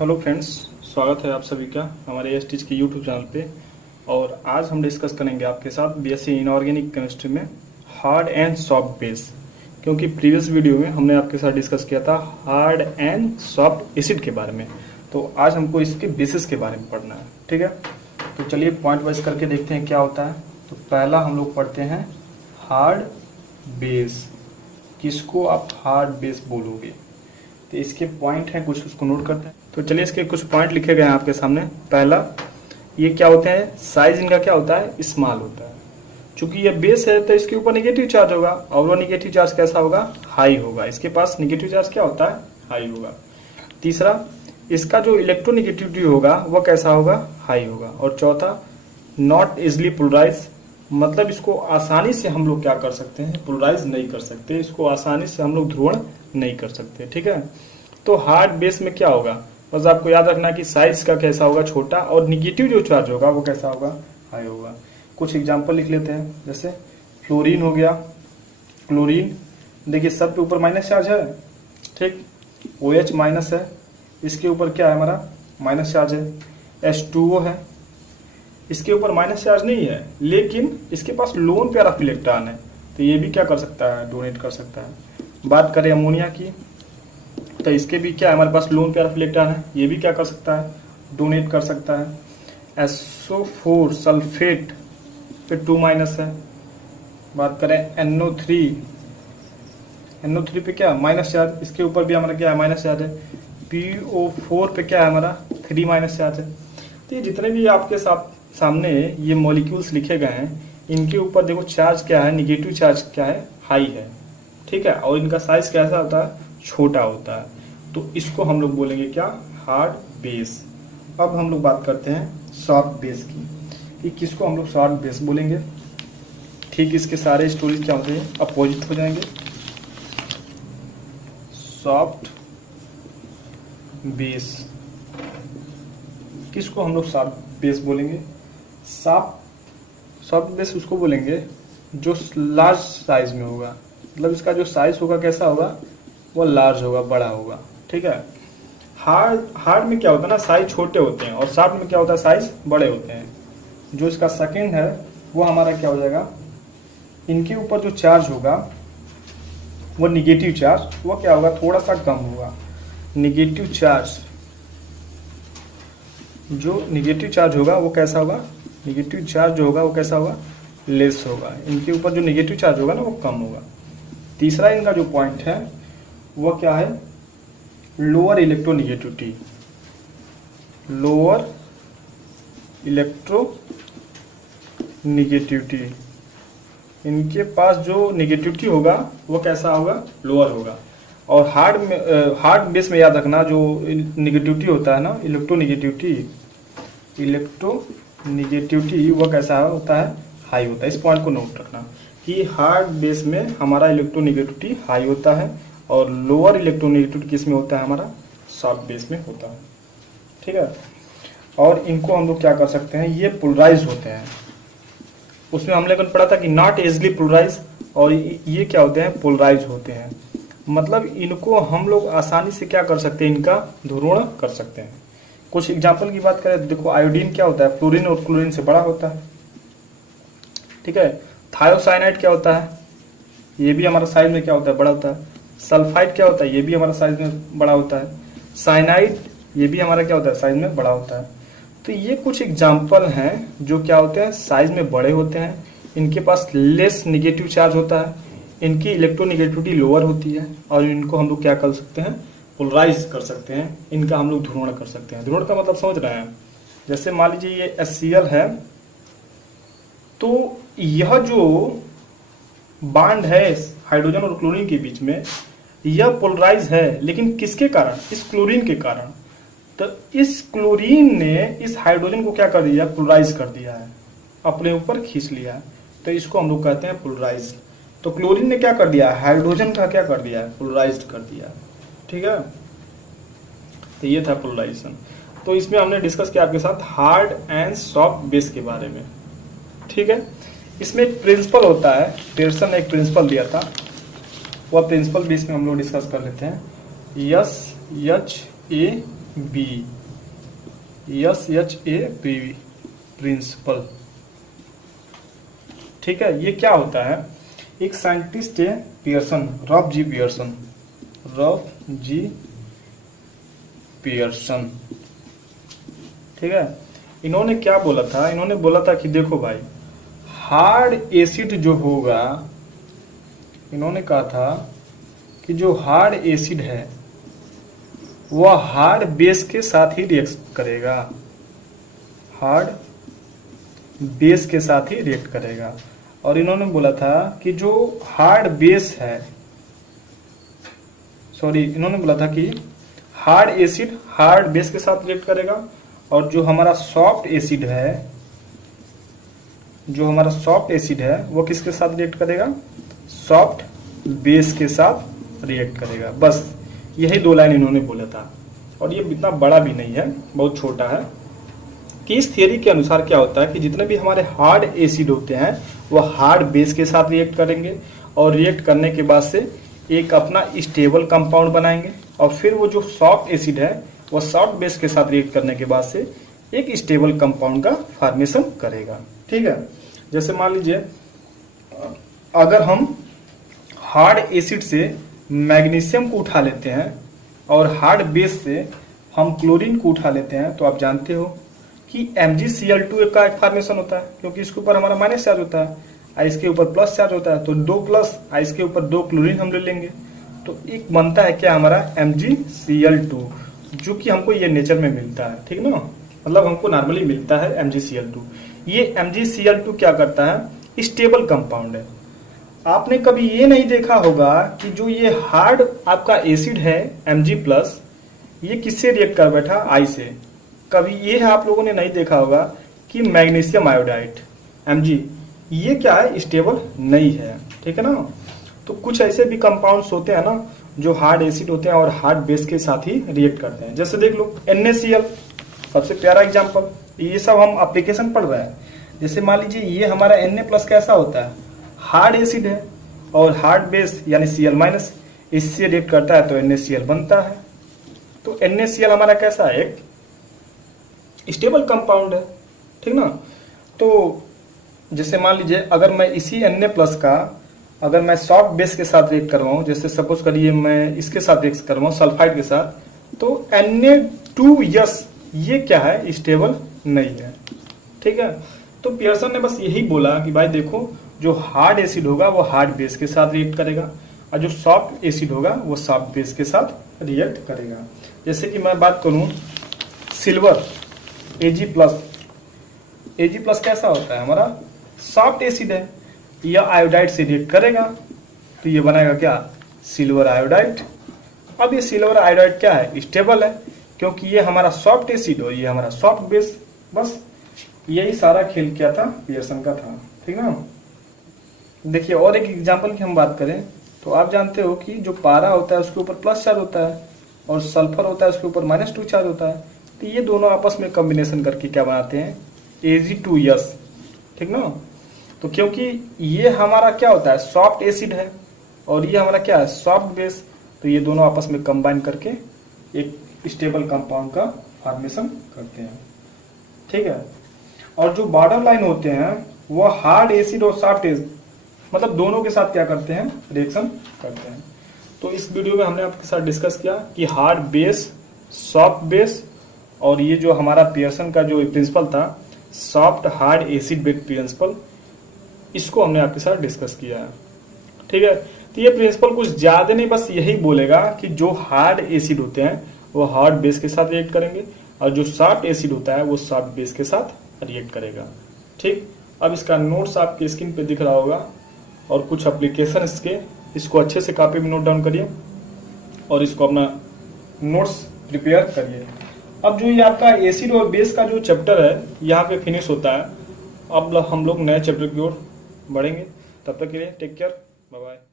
Hello friends, स्वागत है आप सभी का हमारे एस टीच के यूट्यूब चैनल पे। और आज हम डिस्कस करेंगे आपके साथ बीएससी इनऑर्गेनिक केमिस्ट्री में हार्ड एंड सॉफ्ट बेस। क्योंकि प्रीवियस वीडियो में हमने आपके साथ डिस्कस किया था हार्ड एंड सॉफ्ट एसिड के बारे में, तो आज हमको इसके बेसिस के बारे में पढ़ना है। ठीक है, तो चलिए पॉइंट वाइज करके देखते हैं क्या होता है। तो पहला हम लोग पढ़ते हैं हार्ड बेस। किसको आप हार्ड बेस बोलोगे? तो इसके पॉइंट हैं कुछ, उसको नोट करते हैं। तो चलिए इसके कुछ पॉइंट लिखे गए हैं आपके सामने। पहला, ये क्या होते हैं? साइज इनका क्या होता है? स्मॉल होता है। चूंकि ये बेस है तो इसके ऊपर निगेटिव चार्ज होगा, और वो निगेटिव चार्ज कैसा होगा? हाई होगा। इसके पास निगेटिव चार्ज क्या होता है? हाई होगा। तीसरा, इसका जो इलेक्ट्रोनिगेटिविटी होगा वो कैसा होगा? हाई होगा। और चौथा, नॉट इजिली पोलराइज, मतलब इसको आसानी से हम लोग क्या कर सकते हैं? पोलराइज नहीं कर सकते, इसको आसानी से हम लोग ध्रुवण नहीं कर सकते। ठीक है, तो हार्ड बेस में क्या होगा? बस आपको याद रखना कि साइज का कैसा होगा? छोटा, और निगेटिव जो चार्ज होगा वो कैसा होगा? हाई होगा। कुछ एग्जांपल लिख लेते हैं, जैसे फ्लोरीन हो गया। क्लोरीन देखिए सब के ऊपर माइनस चार्ज है, ठीक, OH माइनस है, इसके ऊपर क्या है हमारा? माइनस चार्ज है। H2O है, इसके ऊपर माइनस चार्ज नहीं है, लेकिन इसके पास लोन पेयर ऑफ इलेक्ट्रॉन है, तो ये भी क्या कर सकता है? डोनेट कर सकता है। बात करें अमोनिया की, तो इसके भी क्या है? हमारे पास लोन पेयर ऑफ इलेक्ट्रॉन है, ये भी क्या कर सकता है? डोनेट कर सकता है। SO4 सल्फेट पे 2 माइनस है। बात करें NO3 पे क्या? माइनस चार्ज, इसके ऊपर भी हमारा क्या है? माइनस चार्ज है। PO4 पे क्या है हमारा? 3 माइनस चार्ज है। तो ये जितने भी आपके सामने ये मॉलिक्यूल्स लिखे गए हैं, इनके ऊपर देखो चार्ज क्या है? निगेटिव चार्ज क्या है? हाई है। ठीक है, और इनका साइज कैसा होता है? छोटा होता है। तो इसको हम लोग बोलेंगे क्या? Hard base. अब हम लोग बात करते हैं सॉफ्ट बेस की, कि किसको हम लोग सॉफ्ट बेस बोलेंगे। ठीक, इसके सारे स्टोरीज क्या होते हैं? अपोजिट हो जाएंगे। सॉफ्ट बेस, किसको हम लोग सॉफ्ट बेस बोलेंगे? सॉफ्ट बेस उसको बोलेंगे जो लार्ज साइज में होगा, मतलब इसका जो साइज होगा कैसा होगा? वो लार्ज होगा, बड़ा होगा। ठीक है, हार्ड में क्या होता है ना, साइज छोटे होते हैं, और सॉफ्ट में क्या होता है? साइज बड़े होते हैं। जो इसका सेकंड है वो हमारा क्या हो जाएगा? इनके ऊपर जो चार्ज होगा वो निगेटिव चार्ज, वो क्या होगा? थोड़ा सा कम होगा। निगेटिव चार्ज, जो निगेटिव चार्ज होगा वो कैसा होगा? निगेटिव चार्ज जो होगा वो कैसा होगा? लेस होगा। इनके ऊपर जो निगेटिव चार्ज होगा ना वो कम होगा। तीसरा इनका जो पॉइंट है वो क्या है? Lower electronegativity. लोअर इलेक्ट्रोनिगेटिविटी, इनके पास जो निगेटिविटी होगा वो कैसा होगा? लोअर होगा। और हार्ड बेस में याद रखना, जो निगेटिविटी होता है ना, इलेक्ट्रोनिगेटिविटी वो कैसा होता है? हाई होता है। इस पॉइंट को नोट रखना कि हार्ड बेस में हमारा इलेक्ट्रोनिगेटिविटी हाई होता है, और लोअर इलेक्ट्रोनिगेटिविटी किस में होता है? हमारा सॉफ्ट बेस में होता है। ठीक है, और इनको हम लोग क्या कर सकते हैं? ये पोलराइज होते हैं। उसमें हमने कल पढ़ा था कि नॉट इजिली पोलराइज, और ये क्या होते हैं? पोलराइज होते हैं। मतलब इनको हम लोग आसानी से क्या कर सकते हैं? इनका ध्रुवण कर सकते हैं। कुछ एग्जाम्पल की बात करें, देखो आयोडीन क्या होता है? फ्लोरीन और क्लोरीन से बड़ा होता है। ठीक है, थायोसाइनाइड क्या होता है? ये भी हमारा साइज में क्या होता है? बड़ा होता है। सल्फाइड क्या होता है? ये भी हमारा साइज में बड़ा होता है। साइनाइड ये भी हमारा क्या होता है? साइज में बड़ा होता है। तो ये कुछ एग्जाम्पल हैं जो क्या होते हैं? साइज में बड़े होते हैं, इनके पास लेस निगेटिव चार्ज होता है, इनकी इलेक्ट्रोनिगेटिविटी लोअर होती है, और इनको हम लोग क्या कर सकते हैं? पोलराइज कर सकते हैं। इनका हम लोग ध्रुवण कर सकते हैं। ध्रुवण का मतलब समझ रहे हैं? जैसे मान लीजिए ये HCl है, तो यह जो बॉन्ड है हाइड्रोजन और क्लोरीन के बीच में, यह पोलराइज है, लेकिन किसके कारण? इस क्लोरीन के कारण। तो इस क्लोरीन ने इस हाइड्रोजन को क्या कर दिया? पोलराइज कर दिया है, अपने ऊपर खींच लिया है। तो इसको हम लोग कहते हैं पोलराइज। तो क्लोरीन ने क्या कर दिया? हाइड्रोजन का क्या कर दिया? पोलराइज कर दिया। ठीक है, तो ये था पोलराइजेशन। तो इसमें हमने डिस्कस किया आपके साथ हार्ड एंड सॉफ्ट बेस के बारे में। ठीक है, इसमें एक प्रिंसिपल होता है, पियर्सन ने एक प्रिंसिपल दिया था, वह प्रिंसिपल बेस में हम लोग डिस्कस कर लेते हैं। SHA B, SHAP, principle. ठीक है, ये क्या होता है, एक साइंटिस्ट है पियर्सन, रॉब जी पियर्सन। ठीक है, इन्होंने क्या बोला था, इन्होंने बोला था कि देखो भाई, हार्ड एसिड जो होगा, इन्होंने कहा था कि जो हार्ड एसिड है वह हार्ड बेस के साथ ही रिएक्ट करेगा, हार्ड बेस के साथ ही रिएक्ट करेगा। और इन्होंने बोला था कि जो हार्ड बेस है, सॉरी, इन्होंने बोला था कि हार्ड एसिड हार्ड बेस के साथ रिएक्ट करेगा, और जो हमारा सॉफ्ट एसिड है, जो हमारा सॉफ्ट एसिड है वो किसके साथ रिएक्ट करेगा, सॉफ्ट बेस के साथ रिएक्ट करेगा। बस यही दो लाइन इन्होंने बोला था, और ये इतना बड़ा भी नहीं है, बहुत छोटा है। कि इस थियरी के अनुसार क्या होता है कि जितने भी हमारे हार्ड एसिड होते हैं वह हार्ड बेस के साथ रिएक्ट करेंगे, और रिएक्ट करने के बाद से एक अपना स्टेबल कंपाउंड बनाएंगे, और फिर वो जो सॉफ्ट एसिड है वह सॉफ्ट बेस के साथ रिएक्ट करने के बाद से एक स्टेबल कंपाउंड का फॉर्मेशन करेगा। ठीक है, जैसे मान लीजिए अगर हम हार्ड एसिड से मैग्नीशियम को उठा लेते हैं और हार्ड बेस से हम क्लोरीन को उठा लेते हैं, तो आप जानते हो कि MgCl2 का एक फॉर्मेशन होता है, क्योंकि इसके ऊपर हमारा माइनस चार्ज होता है और इसके ऊपर प्लस चार्ज होता है, तो 2 प्लस और इसके ऊपर 2 क्लोरीन हम ले लेंगे, तो एक बनता है क्या हमारा MgCl2, जो कि हमको ये नेचर में मिलता है। ठीक ना, मतलब हमको नॉर्मली मिलता है MgCl2। ये MgCl2 क्या करता है, स्टेबल कंपाउंड है। आपने कभी ये नहीं देखा होगा कि जो ये हार्ड आपका एसिड है Mg+, ये किससे रिएक्ट कर बैठा, आई से। कभी ये आप लोगों ने नहीं देखा होगा कि मैग्नीशियम आयोडाइड Mg, ये क्या है, स्टेबल नहीं है। ठीक है ना, तो कुछ ऐसे भी कंपाउंड्स होते हैं ना जो हार्ड एसिड होते हैं और हार्ड बेस के साथ ही रिएक्ट करते हैं। जैसे देख लो NaCl, सबसे प्यारा एग्जांपल। ये सब हम एप्लीकेशन पढ़ रहे हैं। जैसे मान लीजिए ये हमारा Na+ कैसा होता है, हार्ड एसिड है, और हार्ड बेस यानी Cl- इससे रिएक्ट करता है तो NaCl बनता है। तो NaCl हमारा कैसा है, एक स्टेबल कंपाउंड है। ठीक ना, तो जैसे मान लीजिए अगर मैं इसी Na+ का अगर मैं सॉफ्ट बेस के साथ रिएक्ट करवाऊं, जैसे सपोज करिए मैं इसके साथ रिएक्ट करवाऊं सल्फाइड के साथ, तो Na2S ये क्या है, स्टेबल नहीं है। ठीक है, तो पियर्सन ने बस यही बोला कि भाई देखो, जो हार्ड एसिड होगा वो हार्ड बेस के साथ रिएक्ट करेगा, और जो सॉफ्ट एसिड होगा वो सॉफ्ट बेस के साथ रिएक्ट करेगा। जैसे कि मैं बात करूं सिल्वर Ag+, कैसा होता है, हमारा सॉफ्ट एसिड है, यह आयोडाइड से रिएक्ट करेगा, तो ये बनाएगा क्या, सिल्वर आयोडाइड। अब ये सिल्वर आयोडाइड क्या है, स्टेबल है, क्योंकि ये हमारा सॉफ्ट एसिड और ये हमारा सॉफ्ट बेस। बस यही सारा खेल क्या था, पियर्सन का था। ठीक ना, देखिए और एक एग्जांपल की हम बात करें तो आप जानते हो कि जो पारा होता है उसके ऊपर प्लस चार्ज होता है, और सल्फर होता है उसके ऊपर -2 चार्ज होता है। तो ये दोनों आपस में कॉम्बिनेशन करके क्या बनाते हैं, Ag2S। ठीक ना, तो क्योंकि ये हमारा क्या होता है, सॉफ्ट एसिड है, और ये हमारा क्या है, सॉफ्ट बेस, तो ये दोनों आपस में कंबाइन करके एक स्टेबल कंपाउंड का फॉर्मेशन करते हैं। ठीक है, और जो बॉर्डर लाइन होते हैं वो हार्ड एसिड और सॉफ्ट एसिड, मतलब दोनों के साथ क्या करते हैं, रिएक्शन करते हैं। तो इस वीडियो में हमने आपके साथ डिस्कस किया कि हार्ड बेस, सॉफ्ट बेस, और ये जो हमारा पियर्सन का जो प्रिंसिपल था, soft hard acid base principle, इसको हमने आपके साथ डिस्कस किया है। ठीक है, तो ये प्रिंसिपल कुछ ज्यादा नहीं, बस यही बोलेगा कि जो हार्ड एसिड होते हैं वो हार्ड बेस के साथ रिएक्ट करेंगे, और जो सॉफ्ट एसिड होता है वो सॉफ्ट बेस के साथ रिएक्ट करेगा। ठीक, अब इसका नोट्स आपके स्क्रीन पे दिख रहा होगा, और कुछ एप्लीकेशन इसको अच्छे से कॉपी में नोट डाउन करिए और इसको अपना नोट्स प्रिपेयर करिए। अब जो ये आपका एसिड और बेस का जो चैप्टर है यहाँ पे फिनिश होता है। अब हम लोग नए चैप्टर की ओर बढ़ेंगे। तब तक के लिए टेक केयर, बाय बाय।